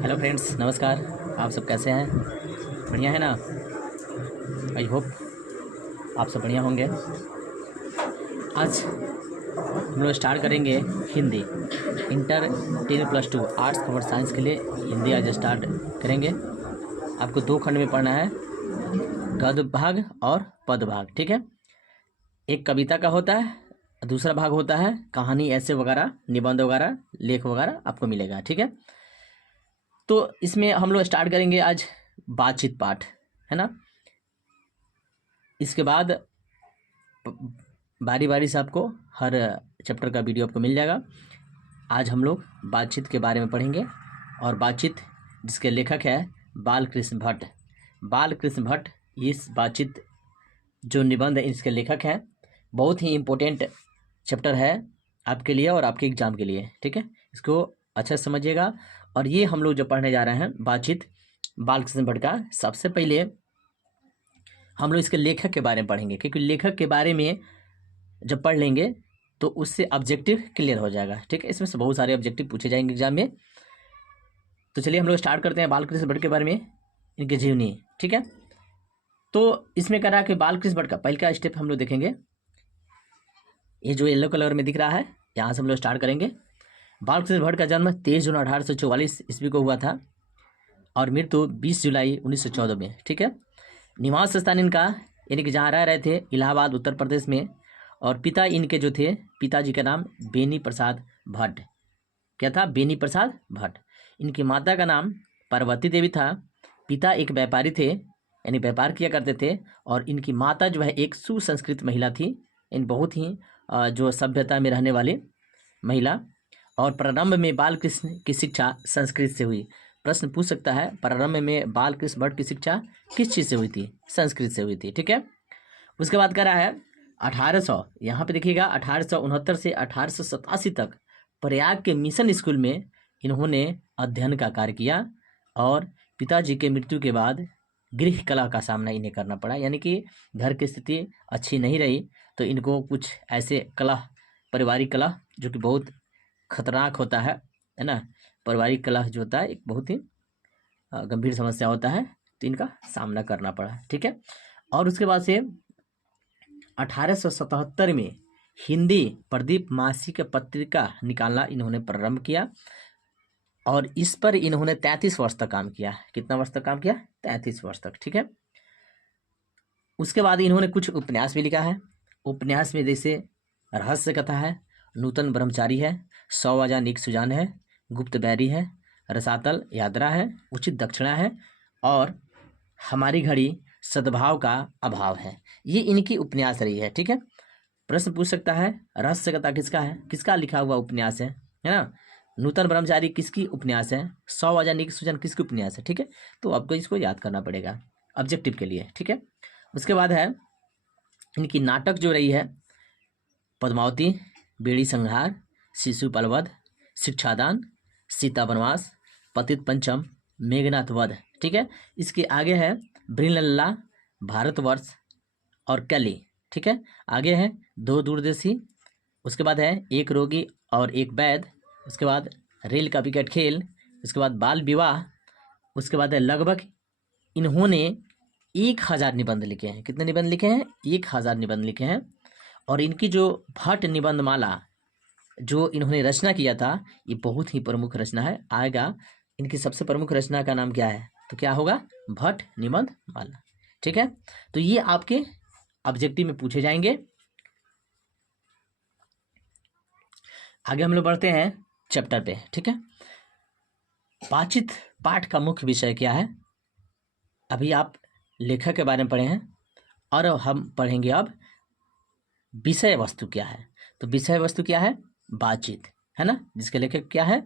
Hello friends, नमस्कार। आप सब कैसे हैं? बढ़िया है ना? आई होप आप सब बढ़िया होंगे। आज हम लोग स्टार्ट करेंगे Hindi. Inter 10+2 arts commerce science के लिए हिंदी आज स्टार्ट करेंगे। आपको 2 खंड में पढ़ना है, गद्य भाग और पद भाग। ठीक है, एक कविता का होता है, दूसरा भाग होता है कहानी, ऐसे वगैरह, निबंध वगैरह, लेख वगैरह आपको मिलेगा। ठीक है, तो इसमें हम लोग स्टार्ट करेंगे आज बातचीत पाठ, है ना। इसके बाद बारी बारी से आपको हर चैप्टर का वीडियो आपको मिल जाएगा। आज हम लोग बातचीत के बारे में पढ़ेंगे, और बातचीत जिसके लेखक है बालकृष्ण भट्ट। बालकृष्ण भट्ट इस बातचीत जो निबंध है इसके लेखक हैं। बहुत ही इम्पोर्टेंट चैप्टर है आपके लिए और आपके एग्जाम के लिए। ठीक है, इसको अच्छा से समझिएगा। और ये हम लोग जो पढ़ने जा रहे हैं बातचीत बालकृष्ण भट्ट का, सबसे पहले हम लोग इसके लेखक के बारे में पढ़ेंगे, क्योंकि लेखक के बारे में जब पढ़ लेंगे तो उससे ऑब्जेक्टिव क्लियर हो जाएगा। ठीक है, इसमें से बहुत सारे ऑब्जेक्टिव पूछे जाएंगे एग्जाम में। तो चलिए हम लोग स्टार्ट करते हैं बालकृष्ण भट्ट के बारे में, इनकी जीवनी। ठीक है, तो इसमें कह रहा है कि बालकृष्ण भट्ट का पहला स्टेप हम लोग देखेंगे। ये जो येलो कलर में दिख रहा है, यहाँ से हम लोग स्टार्ट करेंगे। बालकृष्ण भट्ट का जन्म 23 जून 1844 ईस्वी को हुआ था और मृत्यु 20 जुलाई 1914 में। ठीक है, निवास स्थान इनका यानी कि जहाँ रह रहे थे इलाहाबाद उत्तर प्रदेश में। और पिता इनके जो थे, पिताजी का नाम बेनी प्रसाद भट्ट। क्या था? बेनी प्रसाद भट्ट। इनकी माता का नाम पार्वती देवी था। पिता एक व्यापारी थे, यानी व्यापार किया करते थे। और इनकी माता जो है एक सुसंस्कृत महिला थी, इन बहुत ही जो सभ्यता में रहने वाली महिला। और प्रारंभ में बालकृष्ण की शिक्षा संस्कृत से हुई। प्रश्न पूछ सकता है, प्रारंभ में बालकृष्ण भट्ट की शिक्षा किस चीज़ से हुई थी? संस्कृत से हुई थी। ठीक है, उसके बाद कह रहा है 1800, यहाँ पे देखिएगा 1869 से 1887 तक प्रयाग के मिशन स्कूल में इन्होंने अध्ययन का कार्य किया। और पिताजी के मृत्यु के बाद गृह कलह का सामना इन्हें करना पड़ा, यानी कि घर की स्थिति अच्छी नहीं रही, तो इनको कुछ ऐसे कलह, पारिवारिक कलह जो कि बहुत खतरनाक होता है ना। पारिवारिक कलह जो होता है एक बहुत ही गंभीर समस्या होता है, तो इनका सामना करना पड़ा। ठीक है, और उसके बाद से 1877 में हिंदी प्रदीप मासिक पत्रिका निकालना इन्होंने प्रारंभ किया। और इस पर इन्होंने 33 वर्ष तक काम किया। कितना वर्ष तक काम किया? 33 वर्ष तक। ठीक है, उसके बाद इन्होंने कुछ उपन्यास भी लिखा है। उपन्यास में जैसे रहस्य कथा है, नूतन ब्रह्मचारी है, 100 वजह नीक सुजान है, गुप्त बैरी है, रसातल यात्रा है, उचित दक्षिणा है, और हमारी घड़ी सद्भाव का अभाव है। ये इनकी उपन्यास रही है। ठीक है, प्रश्न पूछ सकता है रहस्य कथा किसका है, किसका लिखा हुआ उपन्यास है ना। नूतन ब्रह्मचारी किसकी उपन्यास है? 100 वजह नीक सुजान किसकी उपन्यास है? ठीक है, तो आपको इसको याद करना पड़ेगा ऑब्जेक्टिव के लिए। ठीक है, उसके बाद है इनकी नाटक जो रही है पद्मावती, बेड़ी संहार, शिशुपाल वध, शिक्षादान, सीता वनवास, पतित पंचम, मेघनाथ वध। ठीक है, इसके आगे है ब्रिलल्ला, भारतवर्ष और कैली। ठीक है, आगे है दो दूरदेशी। उसके बाद है एक रोगी और एक वैद्य। उसके बाद रेल का विकेट खेल। उसके बाद बाल विवाह। उसके बाद है लगभग इन्होंने 1000 निबंध लिखे हैं। कितने निबंध लिखे हैं? 1000 निबंध लिखे हैं। और इनकी जो भट्ट निबंध माला जो इन्होंने रचना किया था, ये बहुत ही प्रमुख रचना है। आएगा इनकी सबसे प्रमुख रचना का नाम क्या है, तो क्या होगा? भट्ट निबंध माला। ठीक है, तो ये आपके ऑब्जेक्टिव में पूछे जाएंगे। आगे हम लोग बढ़ते हैं चैप्टर पे। ठीक है, बातचीत पाठ का मुख्य विषय क्या है? अभी आप लेखक के बारे में पढ़े हैं और हम पढ़ेंगे अब विषय वस्तु क्या है। तो विषय वस्तु क्या है? बातचीत, है ना, जिसके लेखक क्या है?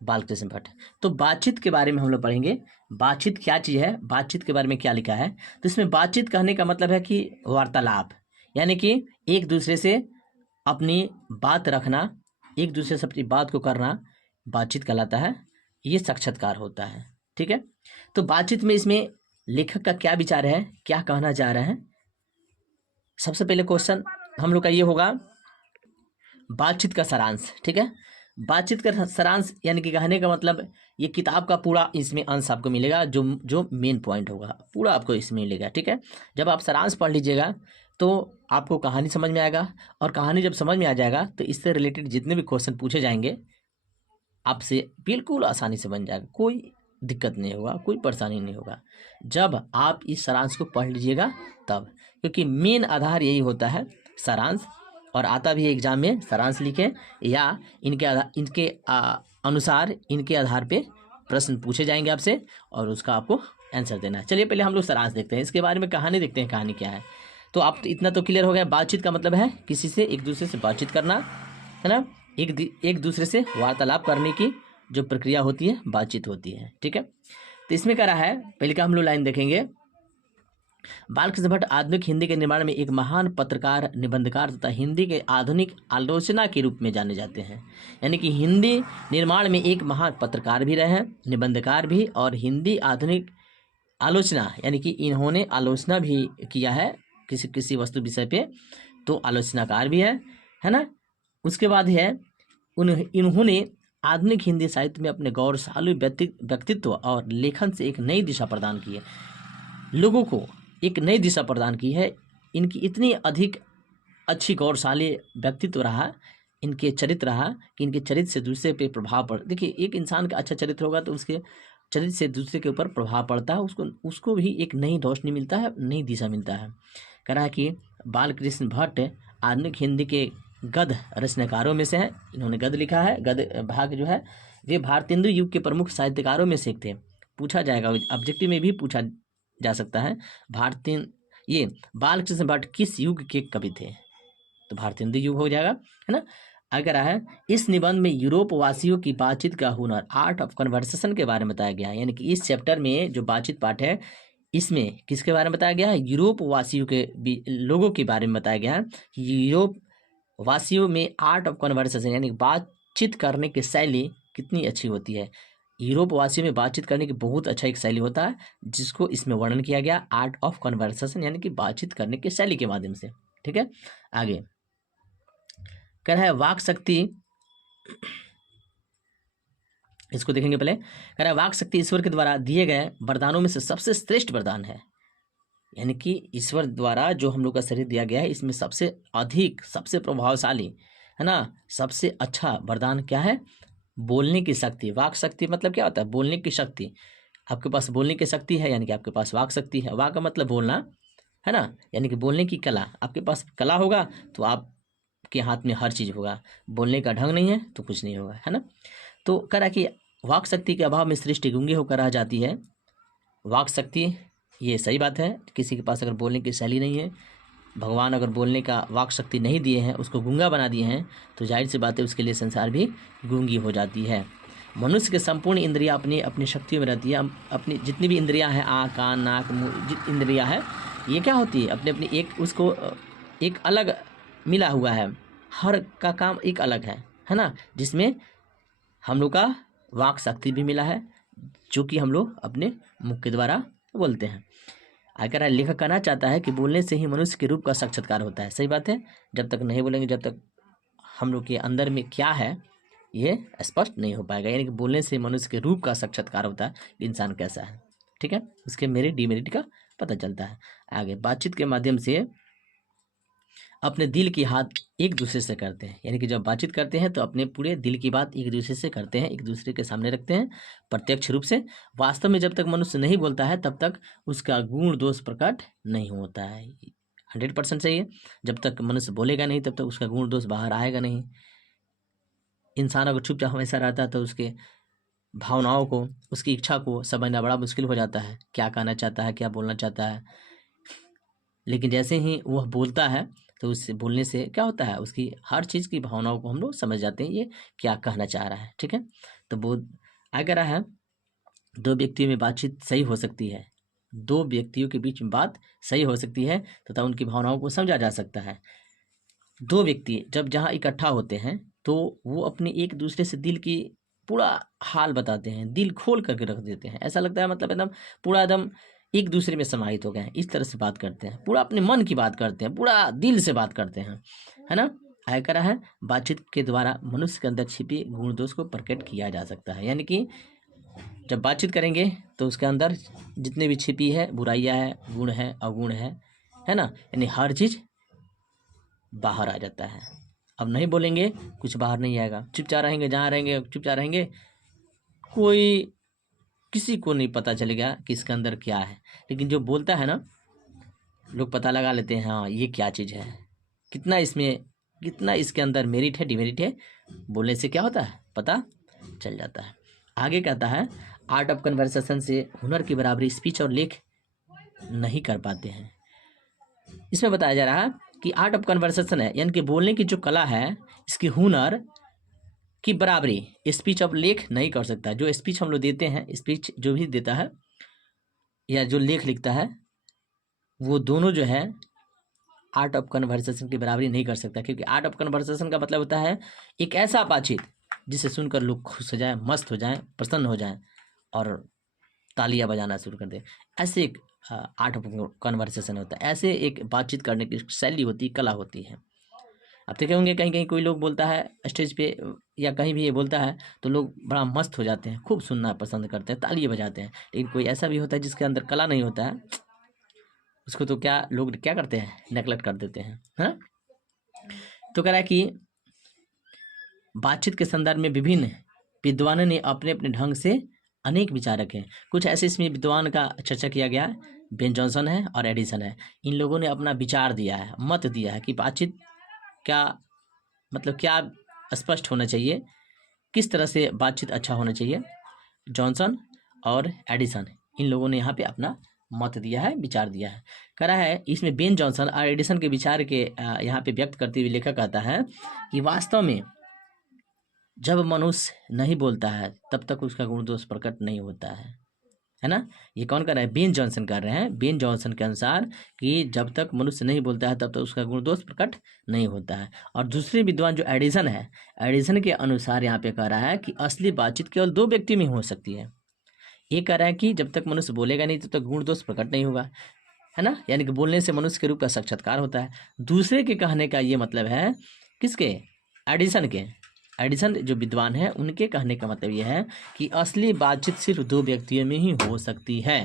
बालकृष्ण भट्ट। तो बातचीत के बारे में हम लोग पढ़ेंगे। बातचीत क्या चीज़ है, बातचीत के बारे में क्या लिखा है। तो इसमें बातचीत कहने का मतलब है कि वार्तालाप, यानी कि एक दूसरे से अपनी बात रखना, एक दूसरे से अपनी बात को करना बातचीत कहलाता है। ये साक्षात्कार होता है। ठीक है, तो बातचीत में इसमें लेखक का क्या विचार है, क्या कहना चाह रहे हैं। सबसे पहले क्वेश्चन हम लोग का ये होगा बातचीत का सारांश। ठीक है, बातचीत का सारांश यानी कि कहने का मतलब ये किताब का पूरा इसमें अंश आपको मिलेगा, जो जो मेन पॉइंट होगा पूरा आपको इसमें मिलेगा, ठीक है। जब आप सारांश पढ़ लीजिएगा तो आपको कहानी समझ में आएगा, और कहानी जब समझ में आ जाएगा तो इससे रिलेटेड जितने भी क्वेश्चन पूछे जाएंगे आपसे बिल्कुल आसानी से बन जाएगा, कोई दिक्कत नहीं होगा, कोई परेशानी नहीं होगा जब आप इस सारांश को पढ़ लीजिएगा तब, क्योंकि मेन आधार यही होता है सारांश। और आता भी एग्जाम में सारांश लिखें या इनके अनुसार इनके आधार पे प्रश्न पूछे जाएंगे आपसे और उसका आपको आंसर देना है। चलिए पहले हम लोग सारांश देखते हैं, इसके बारे में कहानी देखते हैं, कहानी क्या है। तो आप इतना तो क्लियर हो गया, बातचीत का मतलब है किसी से एक दूसरे से बातचीत करना, है ना, एक दूसरे से वार्तालाप करने की जो प्रक्रिया होती है बातचीत होती है, ठीक है। तो इसमें क्या रहा है, पहले का हम लोग लाइन देखेंगे। बालकृष्ण भट्ट आधुनिक हिंदी के निर्माण में एक महान पत्रकार, निबंधकार तथा हिंदी के आधुनिक आलोचना के रूप में जाने जाते हैं। यानी कि हिंदी निर्माण में एक महान पत्रकार भी रहे हैं, निबंधकार भी, और हिंदी आधुनिक आलोचना यानी कि इन्होंने आलोचना भी किया है किसी किसी वस्तु विषय पे, तो आलोचनाकार भी है ना। उसके बाद है इन्होंने आधुनिक हिंदी साहित्य में अपने गौरवशाली व्यक्तित्व और लेखन से एक नई दिशा प्रदान की है, लोगों को एक नई दिशा प्रदान की है। इनकी इतनी अधिक अच्छी गौरवशाली व्यक्तित्व रहा, इनके चरित्र रहा कि इनके चरित्र से दूसरे पे प्रभाव पड़, देखिए एक इंसान का अच्छा चरित्र होगा तो उसके चरित्र से दूसरे के ऊपर प्रभाव पड़ता है, उसको भी एक नई रोशनी मिलता है, नई दिशा मिलता है। कह रहा है कि बालकृष्ण भट्ट आधुनिक हिंदी के गद्य रचनाकारों में से हैं, इन्होंने गद्य लिखा है, गद्य भाग जो है वे भारतेंदु युग के प्रमुख साहित्यकारों में से एक थे। पूछा जाएगा, ऑब्जेक्टिव में भी पूछा जा सकता है, ये बालकृष्ण भट्ट किस युग के कवि थे, तो भारतेंदु युग हो जाएगा, है ना। अगर है इस निबंध में यूरोप वासियों की बातचीत का हुनर, आर्ट ऑफ कन्वर्सेशन के बारे में बताया गया है। यानी कि इस चैप्टर में जो बातचीत पाठ है इसमें किसके बारे में बताया गया है, यूरोप वासियों के लोगों के बारे में बताया गया है। यूरोप वासियों में आर्ट ऑफ कन्वर्सेशन यानी बातचीत करने की शैली कितनी अच्छी होती है। यूरोप वासियों में बातचीत करने की बहुत अच्छा एक शैली होता है, जिसको इसमें वर्णन किया गया आर्ट ऑफ कन्वर्सेशन यानी कि बातचीत करने की शैली के माध्यम से, ठीक है। आगे कह रहा है वाक शक्ति, इसको देखेंगे पहले। कह रहा है वाक शक्ति ईश्वर के द्वारा दिए गए वरदानों में से सबसे श्रेष्ठ वरदान है। यानी कि ईश्वर द्वारा जो हम लोग का शरीर दिया गया है इसमें सबसे अधिक, सबसे प्रभावशाली, है ना, सबसे अच्छा वरदान क्या है, बोलने की शक्ति। वाक शक्ति मतलब क्या होता है, बोलने की शक्ति। आपके पास बोलने की शक्ति है यानी कि आपके पास वाक शक्ति है। वाक का मतलब बोलना, है ना, यानी कि बोलने की कला। आपके पास कला होगा तो आपके हाथ में हर चीज़ होगा, बोलने का ढंग नहीं है तो कुछ नहीं होगा, है ना। तो कह रहा कि वाक शक्ति के अभाव में सृष्टि गूंगी होकर रह जाती है। वाक शक्ति, ये सही बात है, किसी के पास अगर बोलने की शैली नहीं है, भगवान अगर बोलने का वाक शक्ति नहीं दिए हैं, उसको गूंगा बना दिए हैं, तो जाहिर सी बात है उसके लिए संसार भी गूंगी हो जाती है। मनुष्य के संपूर्ण इंद्रियां अपनी अपनी शक्तियों में रहती है। अपनी जितनी भी इंद्रियां हैं, आँख, कान, नाक, मुँह, इंद्रियां है, ये क्या होती है, अपने अपनी एक उसको एक अलग मिला हुआ है, हर का काम एक अलग है ना, जिसमें हम लोग का वाक शक्ति भी मिला है, जो कि हम लोग अपने मुख के द्वारा बोलते हैं। अगर लेखक कहना चाहता है कि बोलने से ही मनुष्य के रूप का साक्षात्कार होता है। सही बात है, जब तक नहीं बोलेंगे, जब तक हम लोग के अंदर में क्या है ये स्पष्ट नहीं हो पाएगा। यानी कि बोलने से मनुष्य के रूप का साक्षात्कार होता है, इंसान कैसा है, ठीक है, उसके मेरिट डिमेरिट का पता चलता है। आगे बातचीत के माध्यम से अपने दिल की बात एक दूसरे से करते हैं। यानी कि जब बातचीत करते हैं तो अपने पूरे दिल की बात एक दूसरे से करते हैं, एक दूसरे के सामने रखते हैं प्रत्यक्ष रूप से। वास्तव में जब तक मनुष्य नहीं बोलता है तब तक उसका गुण दोष प्रकट नहीं होता है। 100% सही है, जब तक मनुष्य बोलेगा नहीं तब तक उसका गुण दोष बाहर आएगा नहीं। इंसान अगर चुपचाप हमेशा रहता है तो उसके भावनाओं को, उसकी इच्छा को समझना बड़ा मुश्किल हो जाता है, क्या कहना चाहता है, क्या बोलना चाहता है। लेकिन जैसे ही वह बोलता है तो उससे बोलने से क्या होता है, उसकी हर चीज़ की भावनाओं को हम लोग समझ जाते हैं, ये क्या कहना चाह रहा है, ठीक है। तो बोध अगर है दो व्यक्तियों में बातचीत सही हो सकती है, दो व्यक्तियों के बीच में बात सही हो सकती है तथा उनकी भावनाओं को समझा जा सकता है। दो व्यक्ति जब जहाँ इकट्ठा होते हैं तो वो अपने एक दूसरे से दिल की पूरा हाल बताते हैं, दिल खोल करके रख देते हैं। ऐसा लगता है मतलब एकदम पूरा एकदम एक दूसरे में समाहित हो गए हैं, इस तरह से बात करते हैं, पूरा अपने मन की बात करते हैं, पूरा दिल से बात करते हैं, है ना। आगे कह रहा है बातचीत के द्वारा मनुष्य के अंदर छिपी गुण दोष को प्रकट किया जा सकता है। यानी कि जब बातचीत करेंगे तो उसके अंदर जितने भी छिपी है बुराइयां है, गुण है, अवगुण है ना, यानी हर चीज़ बाहर आ जाता है। अब नहीं बोलेंगे कुछ बाहर नहीं आएगा, चुपचाप रहेंगे, जहाँ रहेंगे चुपचाप रहेंगे, कोई किसी को नहीं पता चलेगा कि इसके अंदर क्या है। लेकिन जो बोलता है ना, लोग पता लगा लेते हैं, हाँ ये क्या चीज़ है, कितना इसके अंदर मेरिट है, डिमेरिट है। बोलने से क्या होता है, पता चल जाता है। आगे कहता है आर्ट ऑफ कन्वर्सेशन से हुनर की बराबरी स्पीच और लेख नहीं कर पाते हैं। इसमें बताया जा रहा है कि आर्ट ऑफ कन्वर्सेशन है, यानी कि बोलने की जो कला है, इसकी हुनर की बराबरी स्पीच और लेख नहीं कर सकता। जो स्पीच हम लोग देते हैं, स्पीच जो भी देता है या जो लेख लिखता है, वो दोनों जो है आर्ट ऑफ कन्वर्सेशन की बराबरी नहीं कर सकता। क्योंकि आर्ट ऑफ कन्वर्सेशन का मतलब होता है एक ऐसा बातचीत जिसे सुनकर लोग खुश हो जाएं, मस्त हो जाएं, प्रसन्न हो जाएं और तालियां बजाना शुरू कर दें। ऐसे एक आर्ट ऑफ कन्वर्सेशन होता है, ऐसे एक बातचीत करने की शैली होती, कला होती है। आप देखे होंगे कहीं कहीं कोई लोग बोलता है स्टेज पे या कहीं भी ये बोलता है तो लोग बड़ा मस्त हो जाते हैं, खूब सुनना पसंद करते हैं, तालियां बजाते हैं। लेकिन कोई ऐसा भी होता है जिसके अंदर कला नहीं होता है, उसको तो क्या लोग क्या करते हैं, नेगलेक्ट कर देते हैं। हाँ, तो कह रहा है कि बातचीत के संदर्भ में विभिन्न विद्वानों ने अपने अपने ढंग से अनेक विचार रखे। कुछ ऐसे इसमें विद्वान का चर्चा किया गया है, बेन जॉनसन है और एडिसन है। इन लोगों ने अपना विचार दिया है, मत दिया है कि बातचीत क्या मतलब क्या स्पष्ट होना चाहिए, किस तरह से बातचीत अच्छा होना चाहिए। जॉनसन और एडिसन, इन लोगों ने यहाँ पे अपना मत दिया है, विचार दिया है। कह रहा है इसमें बेन जॉनसन और एडिसन के विचार के यहाँ पे व्यक्त करते हुए लेखक कहता है कि वास्तव में जब मनुष्य नहीं बोलता है तब तक उसका गुण दोष प्रकट नहीं होता है ना। ये कौन कर रहा है, बेन जॉनसन कर रहे हैं। बेन जॉनसन के अनुसार कि जब तक मनुष्य नहीं बोलता है तब तक उसका गुण दोष प्रकट नहीं होता है। और दूसरे विद्वान जो एडिसन है, एडिसन के अनुसार यहाँ पे कह रहा है कि असली बातचीत केवल दो व्यक्ति में हो सकती है। ये कह रहा है कि जब तक मनुष्य बोलेगा नहीं तब तक गुण दोष प्रकट नहीं होगा, है ना। यानी कि बोलने से मनुष्य के रूप का साक्षात्कार होता है। दूसरे के कहने का ये मतलब है, किसके, एडिसन के। एडिसन जो विद्वान है उनके कहने का मतलब यह है कि असली बातचीत सिर्फ दो व्यक्तियों में ही हो सकती है।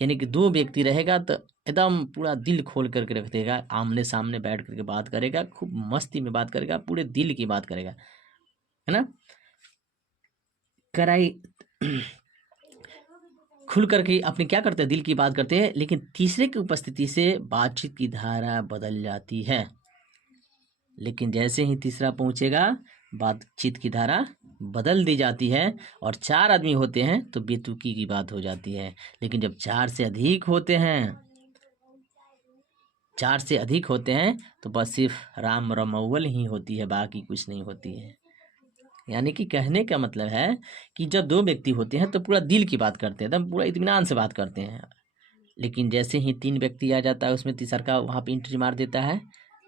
यानी कि दो व्यक्ति रहेगा तो एकदम पूरा दिल खोल करके रख देगा, आमने सामने बैठ करके बात करेगा, खूब मस्ती में बात करेगा, पूरे दिल की बात करेगा, है ना। कराई खुल करके अपनी क्या करते हैं, दिल की बात करते हैं। लेकिन तीसरे की उपस्थिति से बातचीत की धारा बदल जाती है। लेकिन जैसे ही तीसरा पहुंचेगा बातचीत की धारा बदल दी जाती है। और चार आदमी होते हैं तो बेतुकी की बात हो जाती है। लेकिन जब चार से अधिक होते हैं तो बस सिर्फ राम रमौवल ही होती है, बाकी कुछ नहीं होती है। यानी कि कहने का मतलब है कि जब दो व्यक्ति होते हैं तो पूरा दिल की बात करते हैं, एकदम पूरा इत्मीनान से बात करते हैं। लेकिन जैसे ही तीन व्यक्ति आ जाता है उसमें तीसरा का वहाँ पे एंट्री मार देता है,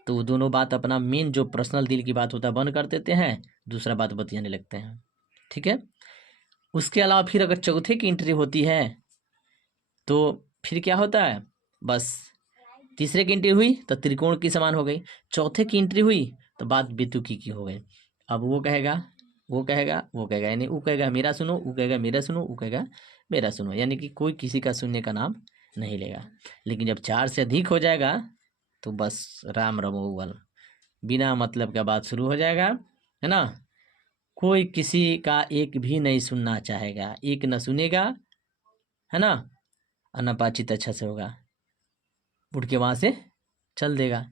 तो वो दोनों बात अपना मेन जो पर्सनल दिल की बात होता है बंद कर देते हैं, दूसरा बात बतियाने लगते हैं। ठीक है। उसके अलावा फिर अगर चौथे की एंट्री होती है तो फिर क्या होता है, बस तीसरे की एंट्री हुई तो त्रिकोण की समान हो गई, चौथे की एंट्री हुई तो बात बेतुकी की हो गई। अब वो कहेगा, यानी वो कहेगा मेरा सुनो, वो कहेगा मेरा सुनो, वो कहेगा मेरा सुनो, यानी कि कोई किसी का सुनने का नाम नहीं लेगा। लेकिन जब चार से अधिक हो जाएगा तो बस राम रमोवल, बिना मतलब का बात शुरू हो जाएगा, है ना। कोई किसी का एक भी नहीं सुनना चाहेगा, एक न सुनेगा, है ना, और न बातचीत अच्छा से होगा, उठ के वहाँ से चल देगा।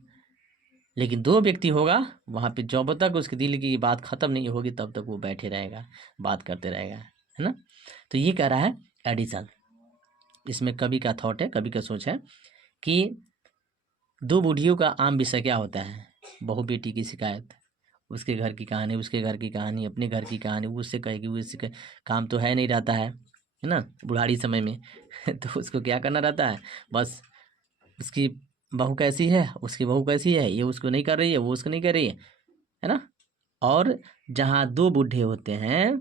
लेकिन दो व्यक्ति होगा वहाँ पे, जब तक उसके दिल की बात खत्म नहीं होगी तब तक वो बैठे रहेगा, बात करते रहेगा, है ना। तो ये कह रहा है एडिसन। इसमें कवि का थॉट है, कवि का सोच है कि दो बूढ़ियों का आम विषय क्या होता है, बहू बेटी की शिकायत, उसके घर की कहानी, उसके घर की कहानी, अपने घर की कहानी, वो उससे कहेगी, वो इससे काम तो है नहीं रहता है ना बुढ़ारी समय में तो उसको क्या करना रहता है, बस उसकी बहू कैसी है, उसकी बहू कैसी है, ये उसको नहीं कर रही है, वो उसको नहीं कर रही है ना। और जहाँ दो बूढ़े होते हैं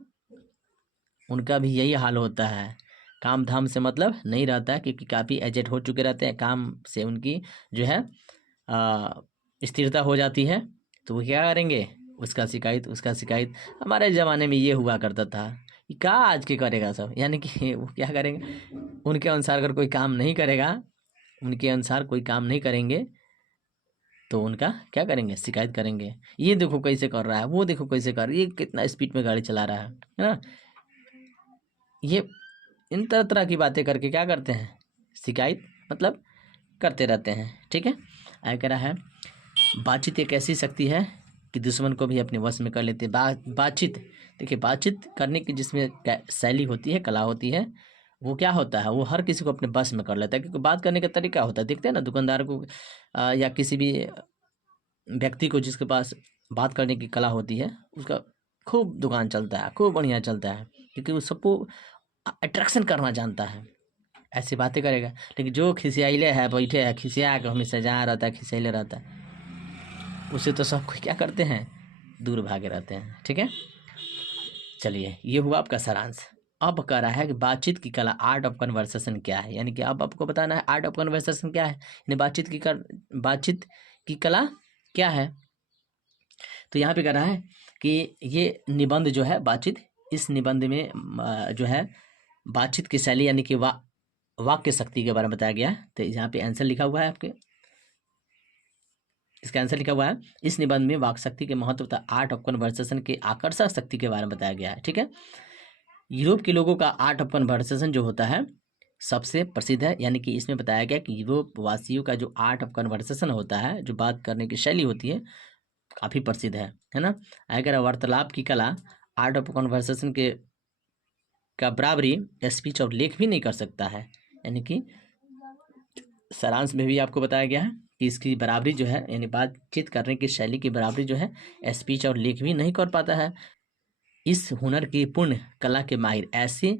उनका भी यही हाल होता है, काम धाम से मतलब नहीं रहता है, क्योंकि काफ़ी एजेड हो चुके रहते हैं, काम से उनकी जो है स्थिरता हो जाती है तो वो क्या करेंगे, उसका शिकायत। हमारे ज़माने में ये हुआ करता था। ये क्या आज के करेगा सब, यानी कि वो क्या करेंगे, उनके अनुसार अगर कोई काम नहीं करेगा, उनके अनुसार कोई काम नहीं करेंगे तो उनका क्या करेंगे, शिकायत करेंगे। ये देखो कैसे कर रहा है, वो देखो कैसे कर रहा है, ये कितना स्पीड में गाड़ी चला रहा है ना। ये इन तरह तरह की बातें करके क्या करते हैं, शिकायत मतलब करते रहते हैं। ठीक है, आगे कह रहा है बातचीत एक ऐसी शक्ति है कि दुश्मन को भी अपने वश में कर लेते हैं। बातचीत, देखिए बातचीत करने की जिसमें शैली होती है, कला होती है, वो क्या होता है, वो हर किसी को अपने बस में कर लेता है। क्योंकि बात करने का तरीका होता है, देखते हैं ना दुकानदार को या किसी भी व्यक्ति को जिसके पास बात करने की कला होती है, उसका खूब दुकान चलता है, खूब बढ़िया चलता है, क्योंकि वो सबको अट्रैक्शन करना जानता है, ऐसी बातें करेगा। लेकिन जो खिसियाइले है, बैठे है खिसिया के हमेशा जहाँ रहता है खिसियाइले रहता है, उसे तो सब कोई क्या करते हैं, दूर भागे रहते हैं। ठीक है, चलिए ये हुआ आपका सारांश। अब कह रहा है कि बातचीत की कला, आर्ट ऑफ कन्वर्सेशन क्या है, यानी कि अब आपको बताना है आर्ट ऑफ कन्वर्सेशन क्या है, यानी बातचीत की कला क्या है। तो यहाँ पे कह रहा है कि ये निबंध जो है बातचीत, इस निबंध में जो है बातचीत की शैली यानी कि वाक्य शक्ति के बारे में बताया गया है। तो यहाँ पे आंसर लिखा हुआ है आपके, इसका आंसर लिखा हुआ है, इस निबंध में वाक शक्ति के महत्व तथा आर्ट ऑफ कन्वर्सेशन के आकर्षक शक्ति के बारे में बताया गया है। ठीक है, यूरोप के लोगों का आर्ट ऑफ कन्वर्सेशन जो होता है सबसे प्रसिद्ध है, यानी कि इसमें बताया गया कि यूरोप वासियों का जो आर्ट ऑफ कन्वर्सेशन होता है, जो बात करने की शैली होती है, काफ़ी प्रसिद्ध है ना। अगर वार्तालाप की कला, आर्ट ऑफ कन्वर्सेशन के का बराबरी स्पीच और लेख भी नहीं कर सकता है, यानी कि सारांश में भी आपको बताया गया है कि इसकी बराबरी जो है, यानी बातचीत करने की शैली की बराबरी जो है स्पीच और लेख भी नहीं कर पाता है। इस हुनर की पूर्ण कला के माहिर ऐसे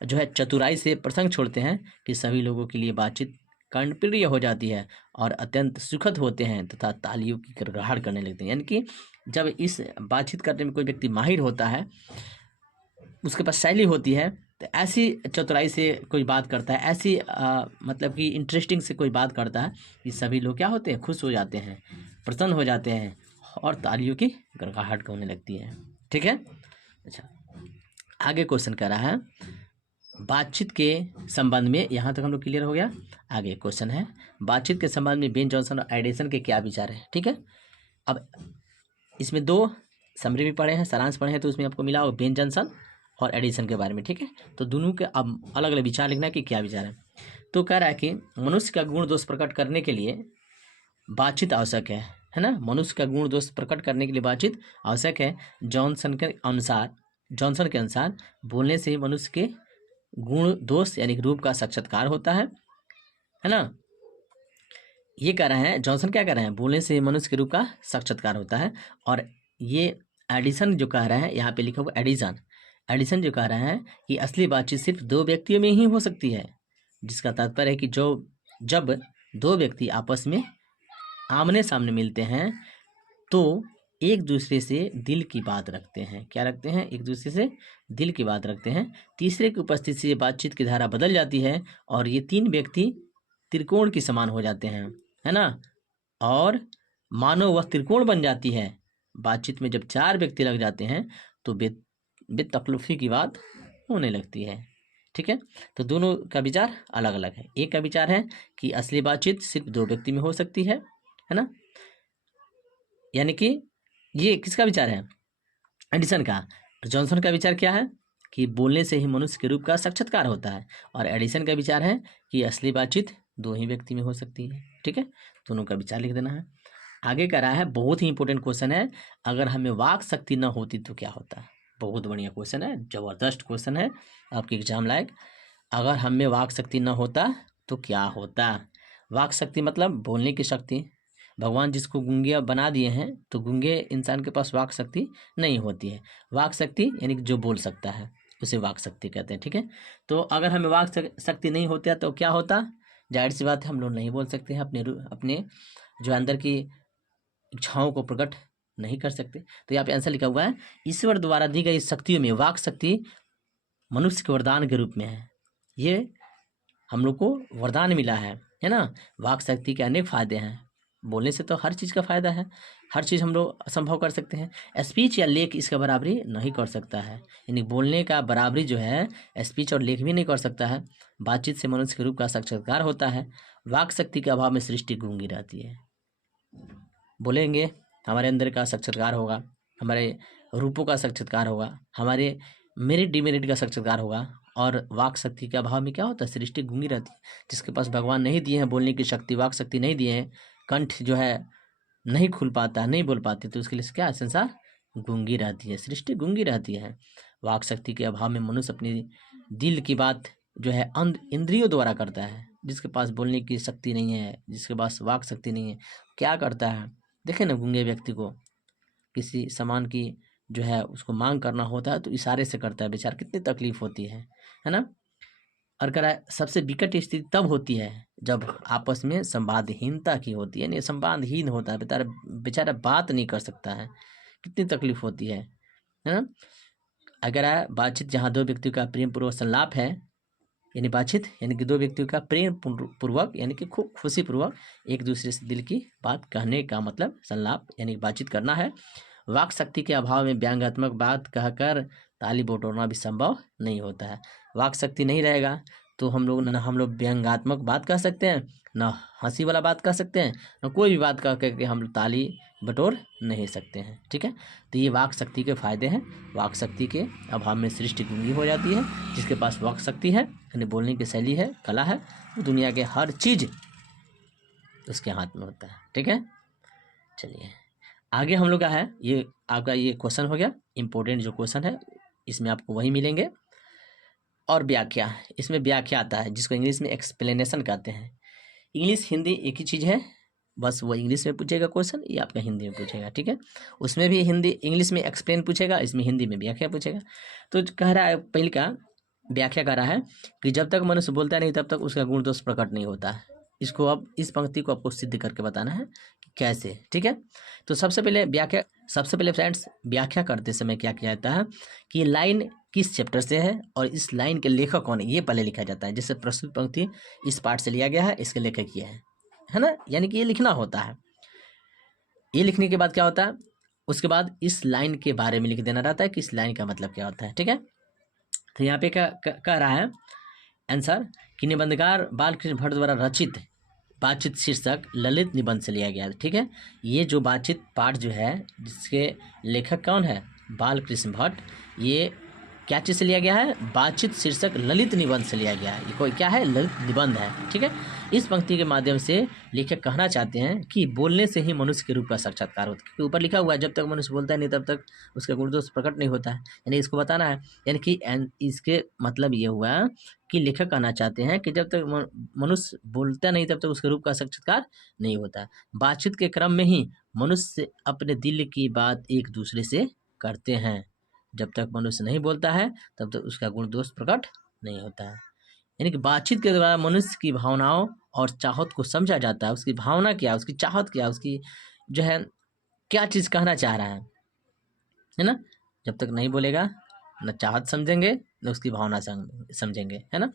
जो है चतुराई से प्रसंग छोड़ते हैं कि सभी लोगों के लिए बातचीत कर्णप्रिय हो जाती है और अत्यंत सुखद होते हैं तथा तालियों की गड़गड़ाहट करने लगते हैं। यानी कि जब इस बातचीत करने में कोई व्यक्ति माहिर होता है, उसके पास शैली होती है, तो ऐसी चतुराई से कोई बात करता है, ऐसी मतलब कि इंटरेस्टिंग से कोई बात करता है कि सभी लोग क्या होते हैं, खुश हो जाते हैं, प्रसन्न हो जाते हैं और तालियों की गड़गड़ाहट होने लगती है। ठीक है, अच्छा आगे क्वेश्चन कर रहा है बातचीत के संबंध में, यहाँ तक हम लोग क्लियर हो गया। आगे क्वेश्चन है बातचीत के संबंध में बेन जॉनसन और एडिसन के क्या विचार हैं। ठीक है, अब इसमें दो समरी भी पढ़े हैं, सारांश पढ़े हैं, तो उसमें आपको मिला हो बेन जॉनसन और एडिसन के बारे में। ठीक है, तो दोनों के अब अलग अलग विचार लिखना है कि क्या विचार है। तो कह रहा है कि मनुष्य का गुण दोष प्रकट करने के लिए बातचीत आवश्यक है ना। मनुष्य का गुण दोष प्रकट करने के लिए बातचीत आवश्यक है। जॉनसन के अनुसार बोलने से मनुष्य के गुण दोष यानी रूप का साक्षात्कार होता है ना। ये कह रहे हैं, जॉनसन क्या कह रहे हैं, बोलने से मनुष्य के रूप का साक्षात्कार होता है। और ये एडिसन जो कह रहे हैं, यहाँ पे लिखा हुआ एडिसन जो कह रहे हैं कि असली बातचीत सिर्फ दो व्यक्तियों में ही हो सकती है, जिसका तात्पर्य है कि जब दो व्यक्ति आपस में आमने सामने मिलते हैं तो एक दूसरे से दिल की बात रखते हैं। क्या रखते हैं, एक दूसरे से दिल की बात रखते हैं। तीसरे की उपस्थिति से बातचीत की धारा बदल जाती है और ये तीन व्यक्ति त्रिकोण के समान हो जाते हैं, है ना। और मानो वह त्रिकोण बन जाती है। बातचीत में जब चार व्यक्ति लग जाते हैं तो बेतकल्लुफ़ी की बात होने लगती है। ठीक है, तो दोनों का विचार अलग अलग है। एक का विचार है कि असली बातचीत सिर्फ दो व्यक्ति में हो सकती है ना, यानी कि ये किसका विचार है, एडिसन का। जॉनसन का विचार क्या है कि बोलने से ही मनुष्य के रूप का साक्षात्कार होता है। और एडिसन का विचार है कि असली बातचीत दो ही व्यक्ति में हो सकती है। ठीक है, दोनों का विचार लिख देना है। आगे कह रहा है, बहुत ही इंपॉर्टेंट क्वेश्चन है, अगर हमें वाक शक्ति न होती तो क्या होता। बहुत बढ़िया क्वेश्चन है, जबरदस्त क्वेश्चन है, आपके एग्जाम लायक। अगर हमें वाक शक्ति न होता तो क्या होता। वाक शक्ति मतलब बोलने की शक्ति। भगवान जिसको गूंगे बना दिए हैं, तो गूंगे इंसान के पास वाक शक्ति नहीं होती है। वाक शक्ति यानी जो बोल सकता है उसे वाक शक्ति कहते हैं। ठीक है, तो अगर हमें वाक शक्ति नहीं होती तो क्या होता, जाहिर सी बात है हम लोग नहीं बोल सकते हैं, अपने जो अंदर की इच्छाओं को प्रकट नहीं कर सकते। तो यहाँ पे आंसर लिखा हुआ है, ईश्वर द्वारा दी गई शक्तियों में वाक शक्ति मनुष्य के वरदान के रूप में है। ये हम लोग को वरदान मिला है ना। वाक शक्ति के अनेक फायदे हैं, बोलने से तो हर चीज़ का फ़ायदा है, हर चीज़ हम लोग संभव कर सकते हैं। स्पीच या लेख इसका बराबरी नहीं कर सकता है, यानी बोलने का बराबरी जो है स्पीच और लेख भी नहीं कर सकता है। बातचीत से मनुष्य के रूप का साक्षात्कार होता है। वाक शक्ति के अभाव में सृष्टि गूंगी रहती है। बोलेंगे हमारे अंदर का साक्षात्कार होगा, हमारे रूपों का साक्षात्कार होगा, हमारे मेरिट डिमेरिट का साक्षात्कार होगा। और वाक शक्ति के अभाव में क्या होता है, सृष्टि गूंगी रहती है। जिसके पास भगवान नहीं दिए हैं बोलने की शक्ति, वाक शक्ति नहीं दिए हैं, कंठ जो है नहीं खुल पाता, नहीं बोल पाती, तो उसके लिए क्या है, संसार गूंगी रहती है, सृष्टि गूंगी रहती है। वाक शक्ति के अभाव में मनुष्य अपनी दिल की बात जो है इंद्रियों द्वारा करता है। जिसके पास बोलने की शक्ति नहीं है, जिसके पास वाक शक्ति नहीं है, क्या करता है, देखे ना गूंगे व्यक्ति को किसी सामान की जो है उसको मांग करना होता है तो इशारे से करता है, बेचारा कितनी तकलीफ होती है ना। और कह रहा है सबसे विकट स्थिति तब होती है जब आपस में संवादहीनता की होती है, यानी संवादहीन होता है, बेचारा बेचारा बात नहीं कर सकता है, कितनी तकलीफ होती है ना। अगर बातचीत जहाँ दो व्यक्तियों का प्रेम पूर्वक संलाप है, यानी बातचीत यानी कि दो व्यक्तियों का प्रेम पूर्वक यानी कि खूब खुशी पूर्वक एक दूसरे से दिल की बात कहने का मतलब संलाप यानी बातचीत करना है। वाक शक्ति के अभाव में व्यंग्यात्मक बात कहकर ताली बटोरना भी संभव नहीं होता है। वाक शक्ति नहीं रहेगा तो हम लोग व्यंग्यात्मक बात कह सकते हैं, न हंसी वाला बात कह सकते हैं, न कोई भी बात कह करके हम लोग ताली बटोर नहीं सकते हैं। ठीक है, तो ये वाक शक्ति के फायदे हैं। वाक शक्ति के अभाव में सृष्टि गूंगी हो जाती है। जिसके पास वाक शक्ति है यानी बोलने की शैली है, कला है, वो दुनिया के हर चीज उसके हाथ में होता है। ठीक है, चलिए आगे हम लोग का है, ये आपका ये क्वेश्चन हो गया इंपॉर्टेंट जो क्वेश्चन है, इसमें आपको वही मिलेंगे। और व्याख्या, इसमें व्याख्या आता है जिसको इंग्लिश में एक्सप्लेनेशन कहते हैं। इंग्लिश हिंदी एक ही चीज़ है, बस वो इंग्लिश में पूछेगा क्वेश्चन, ये आपका हिंदी में पूछेगा। ठीक है, उसमें भी हिंदी इंग्लिश में एक्सप्लेन पूछेगा, इसमें हिंदी में व्याख्या पूछेगा। तो कह रहा है पहले का व्याख्या कर रहा है कि जब तक मनुष्य बोलता नहीं तब तक उसका गुण दोष प्रकट नहीं होता है। इसको अब इस पंक्ति को आपको सिद्ध करके बताना है कि कैसे। ठीक है, तो सबसे पहले फ्रेंड्स व्याख्या करते समय क्या किया जाता है कि लाइन किस चैप्टर से है और इस लाइन के लेखक कौन है, ये पहले लिखा जाता है। जैसे प्रस्तुत पंक्ति इस पाठ से लिया गया है, इसके लेखक ये है ना, यानी कि ये लिखना होता है। ये लिखने के बाद क्या होता है, उसके बाद इस लाइन के बारे में लिख देना रहता है कि इस लाइन का मतलब क्या होता है। ठीक है, तो यहाँ पे क्या कह रहा है आंसर कि निबंधकार बालकृष्ण भट्ट द्वारा रचित बातचीत शीर्षक ललित निबंध से लिया गया है। ठीक है, ये जो बातचीत पाठ जो है जिसके लेखक कौन है, बालकृष्ण भट्ट, ये क्या चीज़ से लिया गया है, बातचीत शीर्षक ललित निबंध से लिया गया है। ये कोई क्या है, ललित निबंध है। ठीक है, इस पंक्ति के माध्यम से लेखक कहना चाहते हैं कि बोलने से ही मनुष्य के रूप का साक्षात्कार होता है। क्योंकि ऊपर लिखा हुआ है जब तक मनुष्य बोलता है नहीं तब तक उसका गुण दोष प्रकट नहीं होता है, यानी इसको बताना है। यानी कि इसके मतलब ये हुआ कि लेखक कहना चाहते हैं कि जब तक मनुष्य बोलता नहीं तब तक उसके रूप का साक्षात्कार नहीं होता है। बातचीत के क्रम में ही मनुष्य अपने दिल की बात एक दूसरे से करते हैं। जब तक मनुष्य नहीं बोलता है तब तक उसका गुण दोष प्रकट नहीं होता है। यानी कि बातचीत के द्वारा मनुष्य की भावनाओं और चाहत को समझा जाता है। उसकी भावना क्या, उसकी चाहत क्या, उसकी जो है क्या चीज़ कहना चाह रहा है ना। जब तक नहीं बोलेगा न चाहत समझेंगे न उसकी भावना समझेंगे, है ना।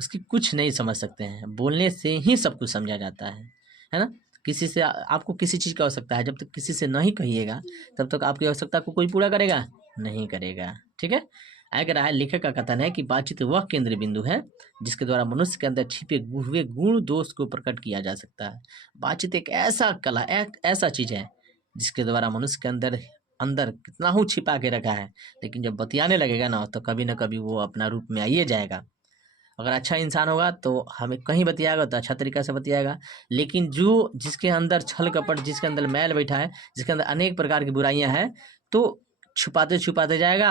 उसकी कुछ नहीं समझ सकते हैं, बोलने से ही सब कुछ समझा जाता है ना। किसी से आपको किसी चीज़ की आवश्यकता है, जब तक किसी से नहीं कहिएगा तब तक आपकी आवश्यकता को कोई पूरा करेगा नहीं करेगा। ठीक है, अगर है लेखक का कथन है कि बातचीत वह केंद्र बिंदु है जिसके द्वारा मनुष्य के अंदर छिपे हुए गुण दोष को प्रकट किया जा सकता है। बातचीत एक ऐसा कला, एक ऐसा चीज है जिसके द्वारा मनुष्य के अंदर कितना ही छिपा के रखा है, लेकिन जब बतियाने लगेगा ना तो कभी ना कभी वो अपना रूप में आइए जाएगा। अगर अच्छा इंसान होगा तो हमें कहीं बतियाएगा तो अच्छा तरीका से बतियाएगा, लेकिन जो जिसके अंदर छल कपट, जिसके अंदर मैल बैठा है, जिसके अंदर अनेक प्रकार की बुराइयां हैं, तो छुपाते छुपाते जाएगा,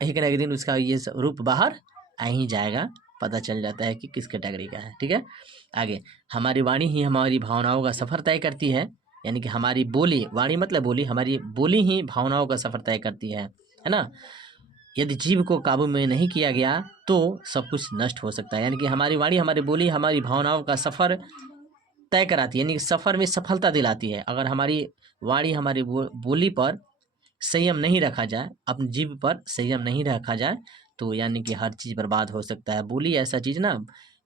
एक ना एक दिन उसका ये रूप बाहर आ ही जाएगा, पता चल जाता है कि किस कैटेगरी का है। ठीक है, आगे हमारी वाणी ही हमारी भावनाओं का सफ़र तय करती है। यानी कि हमारी बोली, वाणी मतलब बोली, हमारी बोली ही भावनाओं का सफ़र तय करती है ना। यदि जीव को काबू में नहीं किया गया तो सब कुछ नष्ट हो सकता है। यानी कि हमारी वाणी, हमारी बोली, हमारी भावनाओं का सफ़र तय कराती है, यानी कि सफ़र में सफलता दिलाती है। अगर हमारी वाणी, हमारी बोली पर संयम नहीं रखा जाए, अपनी जीभ पर संयम नहीं रखा जाए तो यानी कि हर चीज़ बर्बाद हो सकता है। बोली ऐसा चीज़ ना,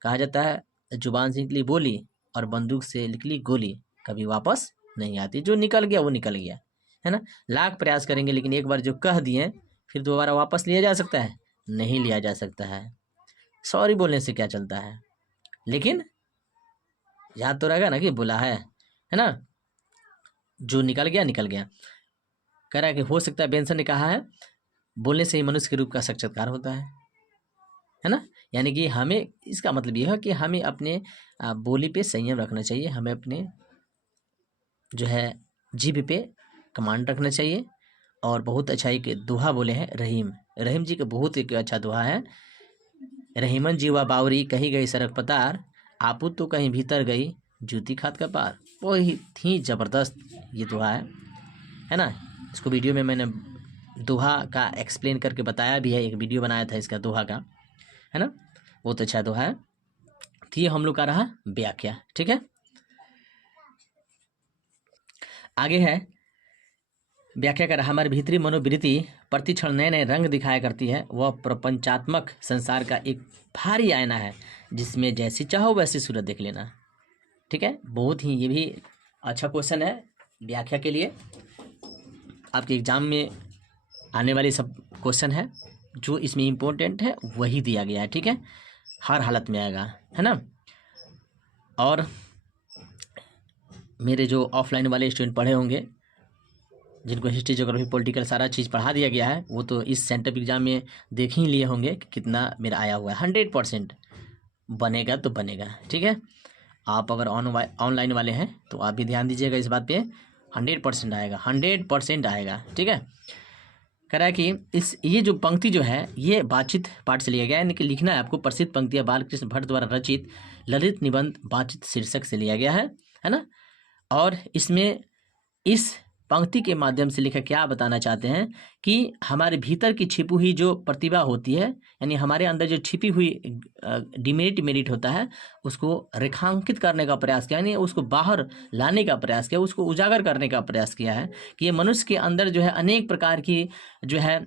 कहा जाता है जुबान से निकली बोली और बंदूक से निकली गोली कभी वापस नहीं आती। जो निकल गया वो निकल गया, है ना। लाख प्रयास करेंगे लेकिन एक बार जो कह दिए फिर दोबारा वापस लिया जा सकता है? नहीं लिया जा सकता है। सॉरी बोलने से क्या चलता है? लेकिन याद तो रहेगा ना कि बोला है ना। जो निकल गया निकल गया। कह रहा है कि हो सकता है, बेंसन ने कहा है, बोलने से ही मनुष्य के रूप का साक्षात्कार होता है ना। यानी कि हमें, इसका मतलब यह है कि हमें अपने बोली पे संयम रखना चाहिए, हमें अपने जो है जीभ पे कमांड रखना चाहिए। और बहुत अच्छा एक दोहा बोले हैं रहीम, रहीम जी का बहुत एक अच्छा दोहा है। रहीमन जीवा बावरी कही गई सड़क पतार, आपू तो कहीं भीतर गई जूती खात का पार। वही थी ज़बरदस्त ये दोहा है ना। इसको वीडियो में मैंने दोहा का एक्सप्लेन करके बताया भी है, एक वीडियो बनाया था इसका दोहा का, है ना। बहुत अच्छा दोहा है। तो ये हम लोग का रहा व्याख्या, ठीक है। आगे है व्याख्या कर, हमारी भीतरी मनोवृत्ति प्रतिक्षण नए नए रंग दिखाया करती है। वह प्रपंचात्मक संसार का एक भारी आईना है जिसमें जैसी चाहो वैसी सूरत देख लेना, ठीक है। बहुत ही ये भी अच्छा क्वेश्चन है व्याख्या के लिए। आपके एग्जाम में आने वाले सब क्वेश्चन है, जो इसमें इम्पोर्टेंट है वही दिया गया है, ठीक है। हर हालत में आएगा, है ना। और मेरे जो ऑफलाइन वाले स्टूडेंट पढ़े होंगे, जिनको हिस्ट्री ज्योग्राफी पॉलिटिकल सारा चीज़ पढ़ा दिया गया है, वो तो इस सेंटर एग्जाम में देख ही लिए होंगे कि कितना मेरा आया हुआ है। 100% बनेगा तो बनेगा, ठीक है। आप अगर ऑनलाइन वाले हैं तो आप भी ध्यान दीजिएगा इस बात पे, 100% आएगा, 100% आएगा, ठीक है। कह रहा है कि ये जो पंक्ति जो है ये बातचीत पाठ से लिया गया है, यानी कि लिखना है आपको। प्रसिद्ध पंक्तियाँ बालकृष्ण भट्ट द्वारा रचित ललित निबंध बातचीत शीर्षक से लिया गया है ना। और इसमें इस पंक्ति के माध्यम से लेखक क्या बताना चाहते हैं कि हमारे भीतर की छिपी हुई जो प्रतिभा होती है, यानी हमारे अंदर जो छिपी हुई डिमेरिट मेरिट होता है, उसको रेखांकित करने का प्रयास किया, यानी उसको बाहर लाने का प्रयास किया, उसको उजागर करने का प्रयास किया है कि ये मनुष्य के अंदर जो है अनेक प्रकार की जो है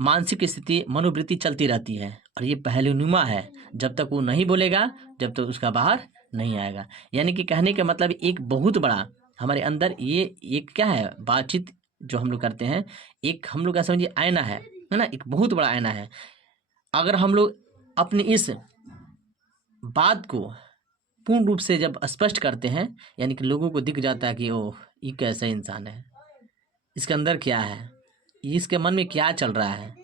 मानसिक स्थिति मनोवृत्ति चलती रहती है और ये पहलूनुमा है। जब तक वो नहीं बोलेगा जब तक उसका बाहर नहीं आएगा। यानी कि कहने का मतलब एक बहुत बड़ा हमारे अंदर ये एक क्या है, बातचीत जो हम लोग करते हैं, एक हम लोग का समझिए आईना है ना, एक बहुत बड़ा आईना है। अगर हम लोग अपनी इस बात को पूर्ण रूप से जब स्पष्ट करते हैं, यानी कि लोगों को दिख जाता है कि ओह ये कैसा इंसान है, इसके अंदर क्या है, इसके मन में क्या चल रहा है।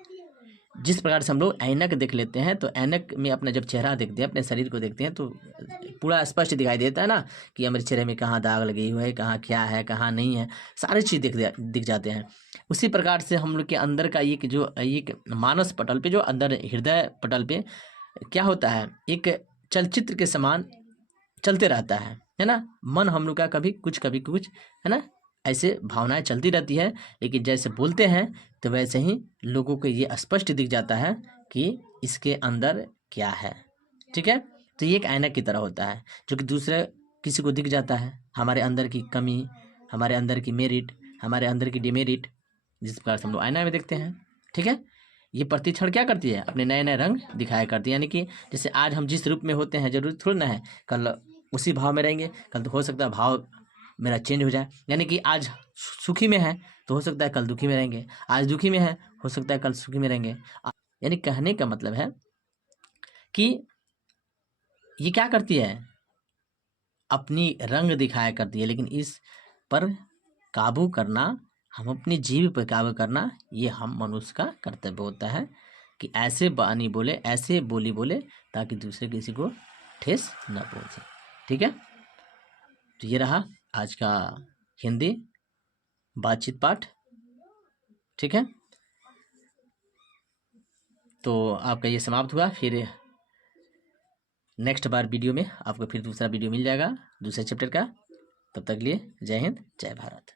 जिस प्रकार से हम लोग ऐनक देख लेते हैं तो ऐनक में अपना जब चेहरा देखते हैं, अपने शरीर को देखते हैं तो पूरा स्पष्ट दिखाई देता है ना कि हमारे चेहरे में कहाँ दाग लगी हुई है, कहाँ क्या है, कहाँ नहीं है, सारी चीज़ दिख जाते हैं। उसी प्रकार से हम लोग के अंदर का एक जो एक मानस पटल पे, जो अंदर हृदय पटल पे क्या होता है, एक चलचित्र के समान चलते रहता है ना। मन हम लोग का कभी कुछ है ना, ऐसे भावनाएं चलती रहती है। लेकिन जैसे बोलते हैं तो वैसे ही लोगों को ये स्पष्ट दिख जाता है कि इसके अंदर क्या है, ठीक है। तो ये एक ऐनक की तरह होता है जो कि दूसरे किसी को दिख जाता है, हमारे अंदर की कमी, हमारे अंदर की मेरिट, हमारे अंदर की डिमेरिट, जिस प्रकार से हम लोग आईना में देखते हैं, ठीक है। ये प्रतिक्षण क्या करती है, अपने नए नए रंग दिखाया करती है। यानी कि जैसे आज हम जिस रूप में होते हैं जरूरी थोड़ी ना है कल उसी भाव में रहेंगे, कल तो हो सकता है भाव मेरा चेंज हो जाए। यानी कि आज सुखी में है तो हो सकता है कल दुखी में रहेंगे, आज दुखी में है हो सकता है कल सुखी में रहेंगे। यानी कहने का मतलब है कि ये क्या करती है, अपनी रंग दिखाया करती है। लेकिन इस पर काबू करना, हम अपनी जीभ पर काबू करना, ये हम मनुष्य का कर्तव्य होता है कि ऐसे बानी बोले, ऐसे बोली बोले ताकि दूसरे किसी को ठेस न पहुंचे, ठीक है। तो ये रहा आज का हिंदी बातचीत पाठ, ठीक है। तो आपका ये समाप्त हुआ। फिर नेक्स्ट बार वीडियो में आपको फिर दूसरा वीडियो मिल जाएगा दूसरे चैप्टर का। तब तक के लिए जय हिंद जय भारत।